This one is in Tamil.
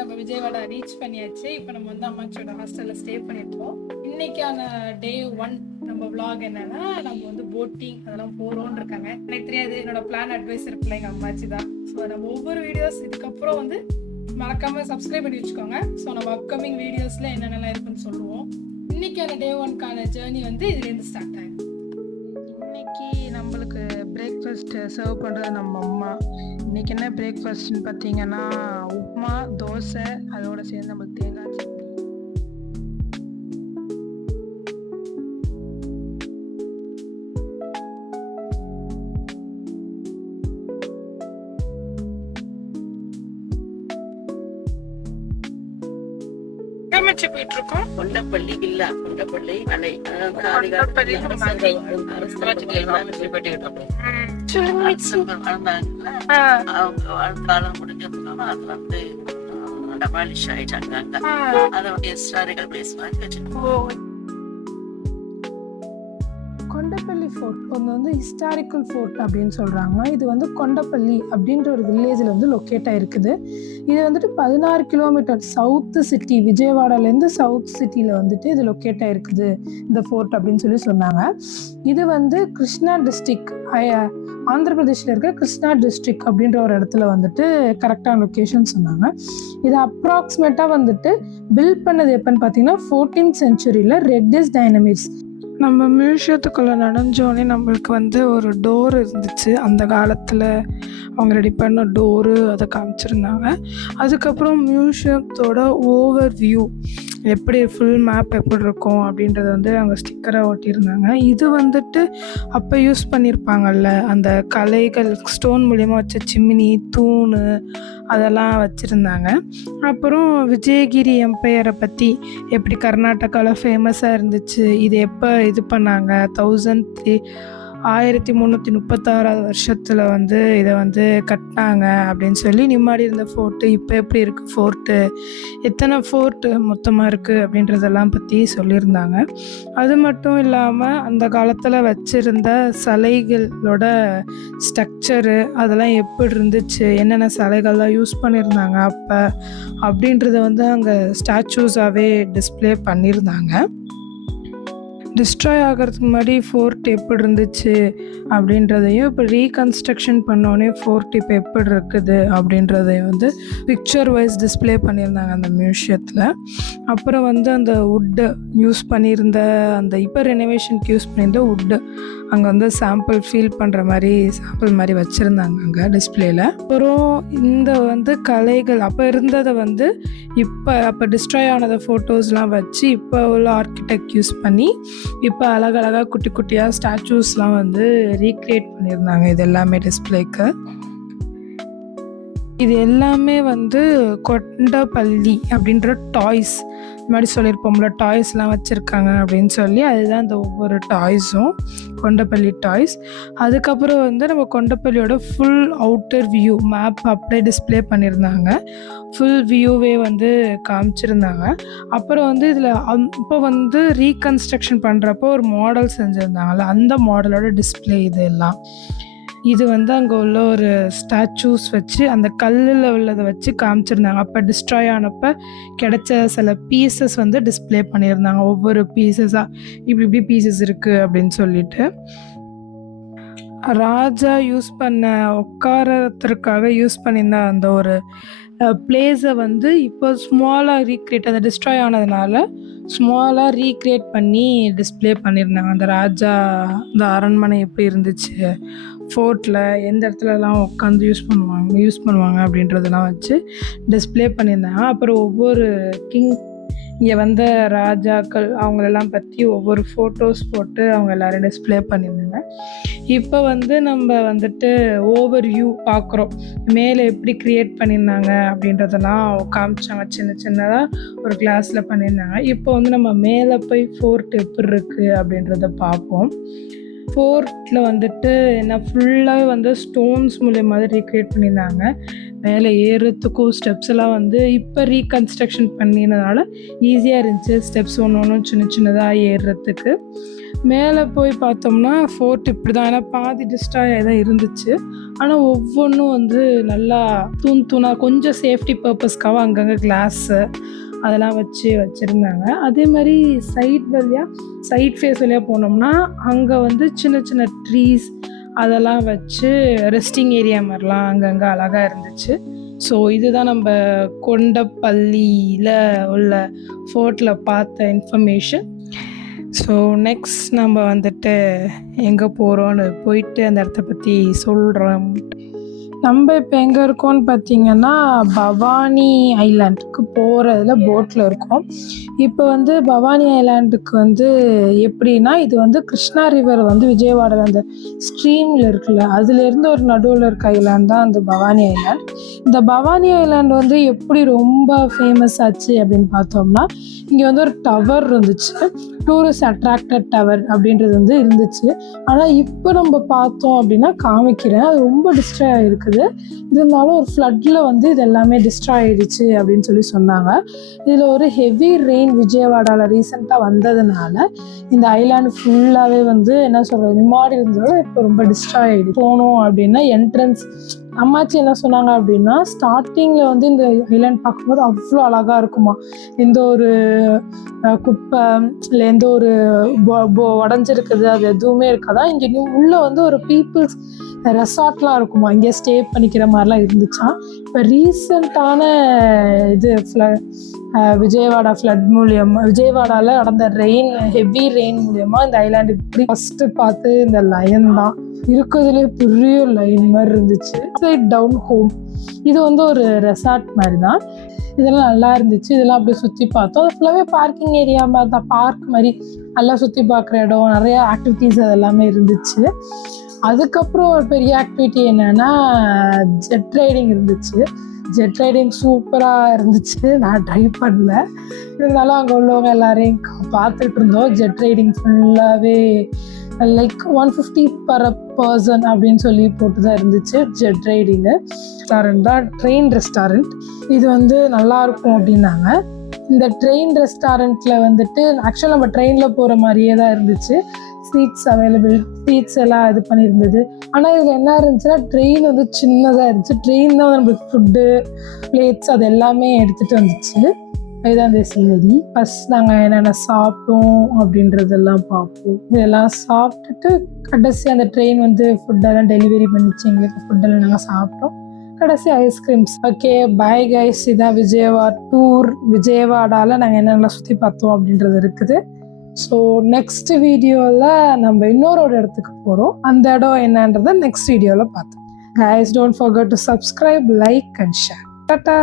நம்ம விஜயவாடா ரீச் பண்ணியாச்சு. இப்போ நம்ம வந்து அம்மாச்சியோட ஹாஸ்டலில் ஸ்டே பண்ணியிருக்கோம். இன்னைக்கான டே 1 நம்ம vlog என்னன்னா, நம்ம வந்து போட்டிங் அதெல்லாம் போகிறோன்னு இருக்காங்க. எனக்கு தெரியாது, என்னோட பிளான் அட்வைசர் இருக்குல்ல எங்கள் அம்மாச்சி தான். ஸோ நம்ம ஒவ்வொரு வீடியோஸ் இதுக்கப்புறம் வந்து மறக்காமல் சப்ஸ்கிரைப் பண்ணி வச்சுக்கோங்க. ஸோ நம்ம அப்கமிங் வீடியோஸில் என்னென்னலாம் இருக்குன்னு சொல்லுவோம். இன்னைக்கான டே 1க்கான ஜேர்னி வந்து இதுலேருந்து ஸ்டார்ட் ஆகிடும். இன்னைக்கு நம்மளுக்கு பிரேக்ஃபாஸ்ட் சர்வ் பண்ணுறது நம்ம அம்மா. இன்றைக்கி என்ன பிரேக்ஃபாஸ்ட்னு பார்த்தீங்கன்னா, உப்புமா, தோசை, அதோடு சேர்ந்து நம்மளுக்கு தேங்காய் சட்னி. போயிட்டு இருக்கோம். கொண்டப்பள்ளி இல்ல, கொண்டப்பள்ளி மலை. அவங்க வாழ்க்காலம் முடிஞ்சதுனால அது வந்து டபாலிஷ் ஆயிட்டாங்க. அதை ஹிஸ்டாரிக்கல் பிளேஸ் மாதிரி வச்சுருக்கோம். கொண்டப்பள்ளி ஃபோர்ட் வந்து ஹிஸ்டாரிக்கல் ஃபோர்ட் அப்படின்னு சொல்கிறாங்க. இது வந்து கொண்டப்பள்ளி அப்படின்ற ஒரு வில்லேஜில் வந்து லொக்கேட் ஆகிருக்குது. இது வந்துட்டு 16 கிலோமீட்டர் சவுத்து சிட்டி, விஜயவாடாலேருந்து சவுத் சிட்டியில் வந்துட்டு இது லொக்கேட் ஆகிருக்குது இந்த ஃபோர்ட் அப்படின்னு சொன்னாங்க. இது வந்து கிருஷ்ணா டிஸ்ட்ரிக், ஆந்திர பிரதேஷில் இருக்க கிருஷ்ணா டிஸ்ட்ரிக் அப்படின்ற ஒரு இடத்துல வந்துட்டு கரெக்டான லொக்கேஷன் சொன்னாங்க. இது அப்ராக்சிமேட்டாக வந்துட்டு பில்ட் பண்ணது எப்போன்னு பார்த்தீங்கன்னா 14th சென்ச்சுரியில் ரெட்டிஸ் டைனமிட்ஸ். நம்ம மியூசியத்துக்குள்ளே நனைஞ்சோடனே நம்மளுக்கு வந்து ஒரு டோர் இருந்துச்சு. அந்த காலத்தில் அவங்க ரெடி பண்ண டோரு அதை காமிச்சிருந்தாங்க. அதுக்கப்புறம் மியூசியத்தோட ஓவர் வியூ, எப்படி ஃபுல் மேப் எப்படி இருக்கும் அப்படின்றத வந்து அவங்க ஸ்டிக்கரை ஒட்டியிருந்தாங்க. இது வந்துட்டு அப்போ யூஸ் பண்ணியிருப்பாங்கல்ல, அந்த கலைகள் ஸ்டோன் மூலிமா வச்ச சிம்னி, தூண் அதெல்லாம் வச்சுருந்தாங்க. அப்புறம் விஜயகிரி எம்பையரை பற்றி, எப்படி கர்நாடகாவில் ஃபேமஸாக இருந்துச்சு, இது எப்போ இது பண்ணாங்க, 1336 வருஷத்தில் வந்து இதை வந்து கட்டினாங்க அப்படின்னு சொல்லி, முன்னாடி இருந்த ஃபோர்ட்டு இப்போ எப்படி இருக்குது ஃபோர்ட்டு, எத்தனை ஃபோர்ட்டு மொத்தமாக இருக்குது அப்படின்றதெல்லாம் பற்றி சொல்லியிருந்தாங்க. அது மட்டும் இல்லாமல் அந்த காலத்தில் வச்சுருந்த சிலைகளோட ஸ்ட்ரக்சரு அதெல்லாம் எப்படி இருந்துச்சு, என்னென்ன சிலைகள்லாம் யூஸ் பண்ணியிருந்தாங்க அப்போ அப்படின்றத வந்து அங்கே ஸ்டாச்சூஸாகவே டிஸ்பிளே பண்ணியிருந்தாங்க. டிஸ்ட்ராய் ஆகிறதுக்கு முன்னாடி ஃபோர்ட் எப்படி இருந்துச்சு அப்படின்றதையும், இப்போ ரீகன்ஸ்ட்ரக்ஷன் பண்ணோடனே ஃபோர்ட் இப்போ எப்படி இருக்குது அப்படின்றதையும் வந்து பிக்சர் வைஸ் டிஸ்பிளே பண்ணியிருந்தாங்க அந்த மியூசியத்தில். அப்புறம் வந்து அந்த வுட்டு யூஸ் பண்ணியிருந்த, அந்த இப்போ ரெனோவேஷனுக்கு யூஸ் பண்ணியிருந்த வுட்டு அங்கே வந்து சாம்பிள் ஃபீல் பண்ணுற மாதிரி சாம்பிள் மாதிரி வச்சுருந்தாங்க அங்கே டிஸ்பிளேயில். அப்புறம் இந்த வந்து கலைகள் அப்போ இருந்ததை வந்து அப்போ டிஸ்ட்ராய் ஆனதை ஃபோட்டோஸ்லாம் வச்சு இப்போ உள்ள ஆர்கிடெக்ட் யூஸ் பண்ணி இப்போ அழகழகாக குட்டி குட்டியாக ஸ்டாச்சூஸ்லாம் வந்து ரீக்ரியேட் பண்ணியிருந்தாங்க. இது எல்லாமே டிஸ்பிளேக்கு. இது எல்லாமே வந்து கொண்டப்பள்ளி அப்படின்ற டாய்ஸ், இது மாதிரி சொல்லியிருப்போம்ல, டாய்ஸ்லாம் வச்சுருக்காங்க அப்படின்னு சொல்லி, அதுதான் இந்த ஒவ்வொரு டாய்ஸும் கொண்டப்பள்ளி டாய்ஸ். அதுக்கப்புறம் வந்து நம்ம கொண்டப்பள்ளியோட ஃபுல் அவுட்டர் வியூ மேப் அப்படியே டிஸ்பிளே பண்ணியிருந்தாங்க. ஃபுல் வியூவே வந்து காமிச்சிருந்தாங்க. அப்புறம் வந்து இதில் இப்போ வந்து ரீகன்ஸ்ட்ரக்ஷன் பண்ணுறப்போ ஒரு மாடல் செஞ்சுருந்தாங்கல்ல, அந்த மாடலோட டிஸ்பிளே இது எல்லாம். இது வந்து அங்கே உள்ள ஒரு ஸ்டாச்சூஸ் வச்சு அந்த கல்லில் உள்ளதை வச்சு காமிச்சிருந்தாங்க. அப்போ டிஸ்ட்ராய் ஆனப்போ கிடைச்ச சில பீசஸ் வந்து டிஸ்பிளே பண்ணியிருந்தாங்க. ஒவ்வொரு பீசஸாக இப்படி பீசஸ் இருக்குது அப்படின்னு சொல்லிட்டு. ராஜா யூஸ் பண்ண உட்காரத்திற்காக யூஸ் பண்ணியிருந்த அந்த ஒரு பிளேஸை வந்து இப்போ ஸ்மாலாக ரீக்ரியேட், அந்த டிஸ்ட்ராய் ஆனதுனால ஸ்மாலாக ரீக்ரியேட் பண்ணி டிஸ்பிளே பண்ணியிருந்தாங்க. அந்த ராஜா இந்த அரண்மனை எப்படி இருந்துச்சு, ஃபோர்ட்டில் எந்த இடத்துலலாம் உட்காந்து யூஸ் பண்ணுவாங்க அப்படின்றதெல்லாம் வச்சு டிஸ்பிளே பண்ணியிருந்தாங்க. அப்புறம் ஒவ்வொரு இங்கே வந்த ராஜாக்கள் அவங்களெல்லாம் பற்றி ஒவ்வொரு ஃபோட்டோஸ் போட்டு அவங்க எல்லோரும் டிஸ்பிளே பண்ணியிருந்தாங்க. இப்போ வந்து நம்ம வந்துட்டு ஓவர் வியூ பார்க்குறோம், மேலே எப்படி க்ரியேட் பண்ணியிருந்தாங்க அப்படின்றதெல்லாம் காமிச்சாங்க. சின்னதாக ஒரு கிளாஸில் பண்ணியிருந்தாங்க. இப்போ வந்து நம்ம மேலே போய் ஃபோர்ட் எப்படி இருக்குது அப்படின்றத பார்ப்போம். ஃபோர்ட்டில் வந்துட்டு என்ன ஃபுல்லாகவே வந்து ஸ்டோன்ஸ் மூலியமாக மாதிரி ரீக்ரியேட் பண்ணியிருந்தாங்க. மேலே ஏறுறதுக்கும் ஸ்டெப்ஸ் எல்லாம் வந்து இப்போ ரீகன்ஸ்ட்ரக்ஷன் பண்ணினதுனால ஈஸியாக இருந்துச்சு. ஸ்டெப்ஸ் ஒன்று சின்னதாக ஏறுறதுக்கு. மேலே போய் பார்த்தோம்னா ஃபோர்ட் இப்படி தான், ஏன்னா பாதி டிஸ்ட்ராய் தான் இருந்துச்சு. ஆனால் ஒவ்வொன்றும் வந்து நல்லா தூணாக கொஞ்சம் சேஃப்டி பர்பஸ்க்காக அங்கங்கே கிளாஸு அதெல்லாம் வச்சுருந்தாங்க. அதே மாதிரி சைட் ஃபேஸ் வழியாக போனோம்னா அங்கே வந்து சின்ன சின்ன ட்ரீஸ் அதெல்லாம் வச்சு ரெஸ்டிங் ஏரியா மாதிரிலாம் அங்கங்கே அழகாக இருந்துச்சு. ஸோ இதுதான் நம்ம கொண்டப்பள்ளியில் உள்ள ஃபோர்ட்டில் பார்த்த இன்ஃபர்மேஷன். ஸோ நெக்ஸ்ட் நம்ம வந்துட்டு எங்கே போகிறோன்னு போயிட்டு அந்த இடத்த பற்றி சொல்கிறோம். நம்ம இப்போ எங்கே இருக்கோம்னு பார்த்தீங்கன்னா பவானி ஐலாண்டுக்கு போகிறதுல போட்டில் இருக்கோம். இப்போ வந்து பவானி ஐலாண்டுக்கு வந்து எப்படின்னா, இது வந்து கிருஷ்ணா ரிவர் வந்து விஜயவாடாவில் அந்த ஸ்ட்ரீமில் இருக்குல்ல, அதுலேருந்து ஒரு நடுவில் இருக்க ஐலாண்ட் தான் அந்த பவானி ஐலாண்ட். இந்த பவானி ஐலாண்டு வந்து எப்படி ரொம்ப ஃபேமஸ் ஆச்சு அப்படின்னு பார்த்தோம்னா, இங்கே வந்து ஒரு டவர் இருந்துச்சு, டூரிஸ்ட் அட்ராக்டட் டவர் அப்படின்றது வந்து இருந்துச்சு. ஆனால் இப்போ நம்ம பார்த்தோம் அப்படின்னா காமிக்கிறேன், அது ரொம்ப டிஸ்ட்ராய் ஆகிருக்குது. இருந்தாலும் ஒரு ஃப்ளட்டில் வந்து இது எல்லாமே டிஸ்ட்ராய் ஆகிடுச்சு அப்படின்னு சொன்னாங்க. இதில் ஒரு ஹெவி ரெயின் விஜயவாடாவில் ரீசெண்டாக வந்ததுனால இந்த ஐலாண்டு ஃபுல்லாகவே வந்து என்ன சொல்கிறது, முன்னாடி இருந்ததோட இப்போ ரொம்ப டிஸ்ட்ராய் ஆகிடுச்சு. போனோம் அப்படின்னா என்ட்ரன்ஸ் அம்மாச்சி என்ன சொன்னாங்க அப்படின்னா, ஸ்டார்டிங்கில் வந்து இந்த ஐலாண்ட் பார்க்கும்போது அவ்வளோ அழகாக இருக்குமா, எந்த ஒரு குப்பை இல்லை எந்த ஒரு உடஞ்சிருக்குது அது எதுவுமே இருக்காதா. இங்கே உள்ளே வந்து ஒரு பீப்புள்ஸ் ரெசார்ட்லாம் இருக்குமா, இங்கே ஸ்டே பண்ணிக்கிற மாதிரிலாம் இருந்துச்சான். இப்போ ரீசெண்டான இது விஜயவாடா ஃப்ளட் மூலியமாக, விஜயவாடாவில் நடந்த ஹெவி ரெயின் மூலியமாக இந்த ஐலாண்டு இப்படி ஃபஸ்ட்டு பார்த்து இந்த லைன் தான் இருக்கிறதுலே பெரிய லைன் மாதிரி இருந்துச்சு. டவுன் ஹோம் இது வந்து ஒரு ரெசார்ட் மாதிரி தான். இதெல்லாம் நல்லா இருந்துச்சு. இதெல்லாம் அப்படியே சுற்றி பார்த்தோம். அது ஃபுல்லாகவே பார்க்கிங் ஏரியா மாதிரி தான், பார்க் மாதிரி நல்லா சுற்றி பார்க்குற இடம், நிறைய ஆக்டிவிட்டீஸ் அது எல்லாமே இருந்துச்சு. அதுக்கப்புறம் ஒரு பெரிய ஆக்டிவிட்டி என்னென்னா ஜெட் ரைடிங் இருந்துச்சு. ஜெட் ரைடிங் சூப்பராக இருந்துச்சு. நான் ட்ரை பண்ணல, இருந்தாலும் அங்கே உள்ளவங்க எல்லாரையும் பார்த்துட்டு இருந்தோம். ஜெட் ரைடிங் ஃபுல்லாகவே லைக் 150 per person அப்படின்னு சொல்லி போட்டு தான் இருந்துச்சு. ஜெட் ரைடிங்கு ரெஸ்டாரண்ட் தான், ட்ரெயின் ரெஸ்டாரண்ட். இது வந்து நல்லாயிருக்கும் அப்படின்னாங்க. இந்த ட்ரெயின் ரெஸ்டாரண்ட்டில் வந்துட்டு ஆக்சுவலாக நம்ம ட்ரெயினில் போகிற மாதிரியே தான் இருந்துச்சு. சீட்ஸ் அவைலபிள், சீட்ஸ் எல்லாம் இது பண்ணியிருந்தது. ஆனால் இதில் என்ன இருந்துச்சுன்னா, ட்ரெயின் வந்து சின்னதாக இருந்துச்சு. ட்ரெயின் தான் நம்மளுக்கு ஃபுட்டு, பிளேட்ஸ் அது எல்லாமே எடுத்துகிட்டு வந்துச்சு. இதுதான் இந்த சீனரி. ஃபஸ்ட் நாங்கள் என்னென்ன சாப்பிட்டோம் அப்படின்றதெல்லாம் பார்ப்போம். இதெல்லாம் சாப்பிட்டுட்டு கடைசி அந்த ட்ரெயின் வந்து ஃபுட்டெல்லாம் டெலிவரி பண்ணிச்சு எங்களுக்கு. ஃபுட்டெல்லாம் நாங்கள் சாப்பிட்டோம். கடைசி ஐஸ்கிரீம்ஸ். Okay, bye guys. இதான் விஜயவாடாவில் நாங்கள் என்னென்னலாம் சுற்றி பார்த்தோம் அப்படின்றது இருக்குது. ஸோ நெக்ஸ்ட் வீடியோவில் நம்ம இன்னொரு இடத்துக்கு போகிறோம். அந்த இடம் என்னன்றதை நெக்ஸ்ட் வீடியோவில் பார்த்தோம். Guys, don't forget to subscribe, like and share. Tata.